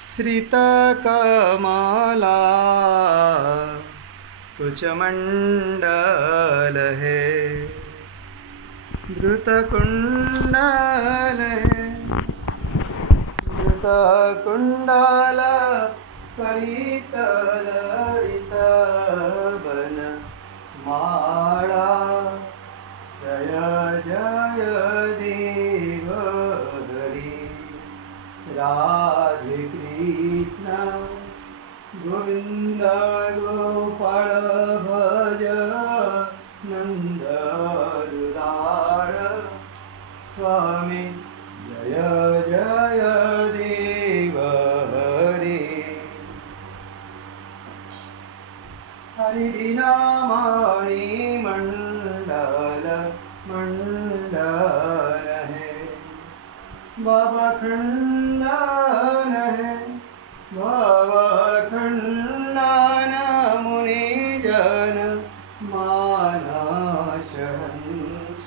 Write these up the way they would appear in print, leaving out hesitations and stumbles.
श्रितकमला कुचमंडल है, धृतकुंडल है, धृतकुंडल कलित ललित बन माला। जय जय देव हरि राधे कृष्ण गोविंद गोपाल भज नंद दुलार स्वामी। जय जय देव हरि हरिदीनामणि मंडल मंडल है, बाबा खंडन है, बाबा खंडन मुनि जन मानस हंस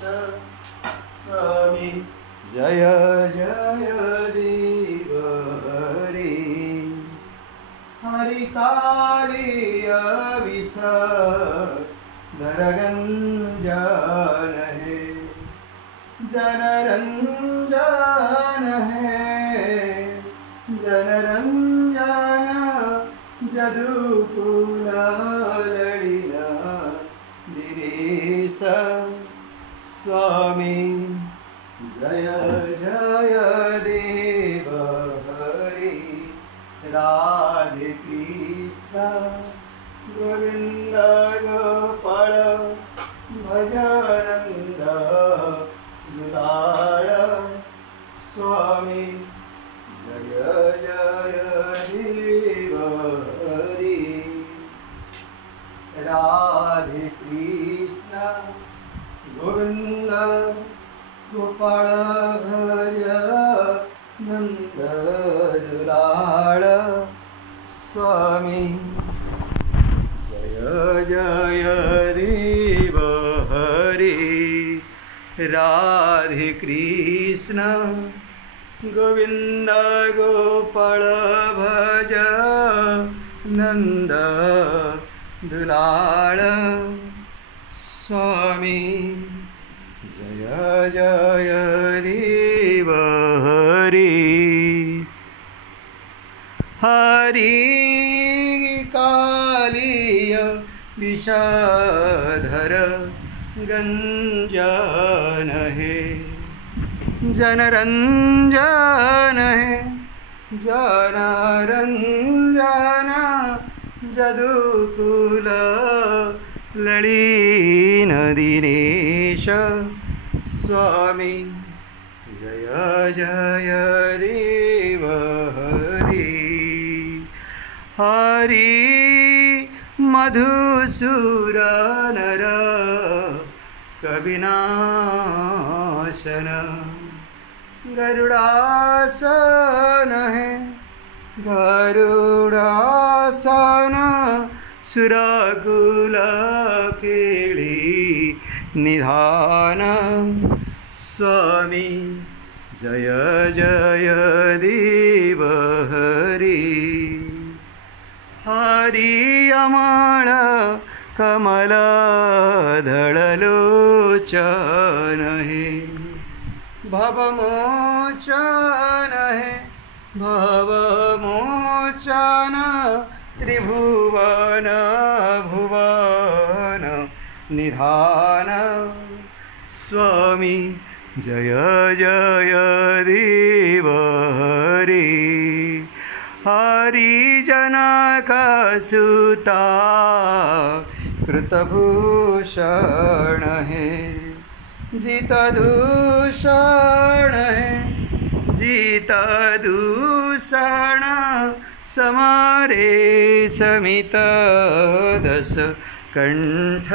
स्वामी। जय जय देव हरि हरिकार्य विषधरगंजन है, जनरंजन है, जनरंजन जदुकुल ललित दिनेश स्वामी। जय जय देव हरि राधे कृष्ण गोविंद गोपाल भज नंद दुलार स्वामी। जय जय देव हरि राधे कृष्ण गोविंद गोपाल भज नंद दुलार स्वामी। जय जय देव हरि राधे कृष्ण गोविंद गोपाल भज नंद दुलार स्वामी। जय जय देव हरि हरि कालिय विषधर गंजन है, जनरंजन है, जनरंजन जदुकुल ललित दिनेश स्वामी। जय जय देव हरि हरि मधुसूदन कविनाशन गरुड़ासन है, गरुड़ासन सुरकुल केळी निधान स्वामी। जय जय देव हरि हरि अमल कमल धड़लोचन है, भवमोचन है, भवमोचन त्रिभुवन भुवन निधान स्वामी। जय जय देव हरि हरिजनकसुता कृतभूषण है, जितदूषण है, जितदूषण समारे समित दस कंठ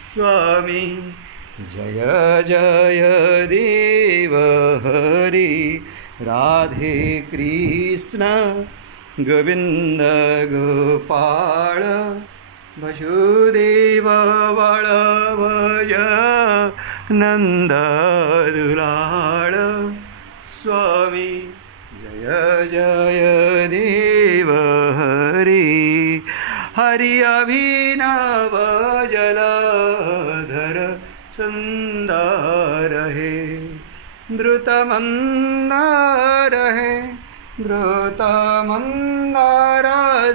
स्वामी। जय जय देव हरि राधे कृष्ण गोविंद गोपाल वसुदेव बलभज नंद दुलाल स्वामी। जय जय देव हरि हरि अभिनव जलधर सुंदर है द्रुतमंदार है द्रुतमंदार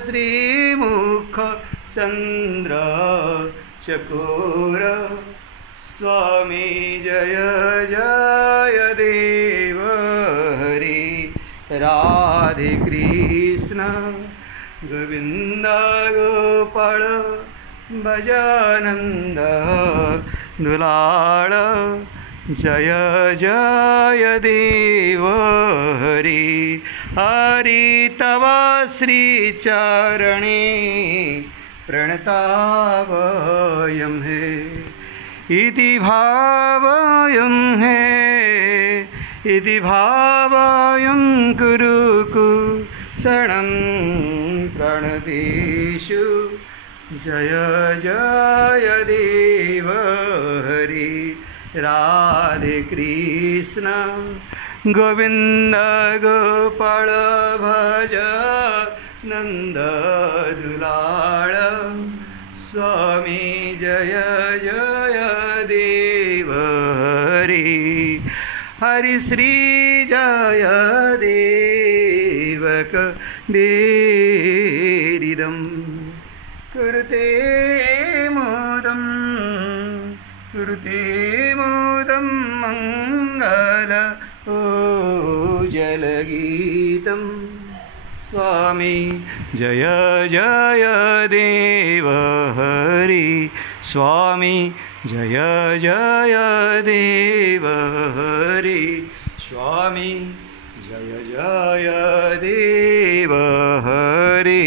श्रीमुख चंद्र चकोर स्वामी जय जय देव हरि राधे कृष्ण गोविंद गोपाल भजानंद दुलाळ जय जय देव हरि हरि तव श्री चरणे प्रणतावयं है इति भावयं है इति भावयं कुरुकु शरणं प्रणतेषु जय जय देव हरि राधे कृष्ण गोविंद गोपाल भज नंद दुलाळ स्वामी जय जय देव हरि हरि श्री जय देवक बेरिदं कुरुते मोदं मंगल ओ जलगीतं स्वामी जय जय देव हरि स्वामी जय जय देव हरि स्वामी जय जय देव हरि।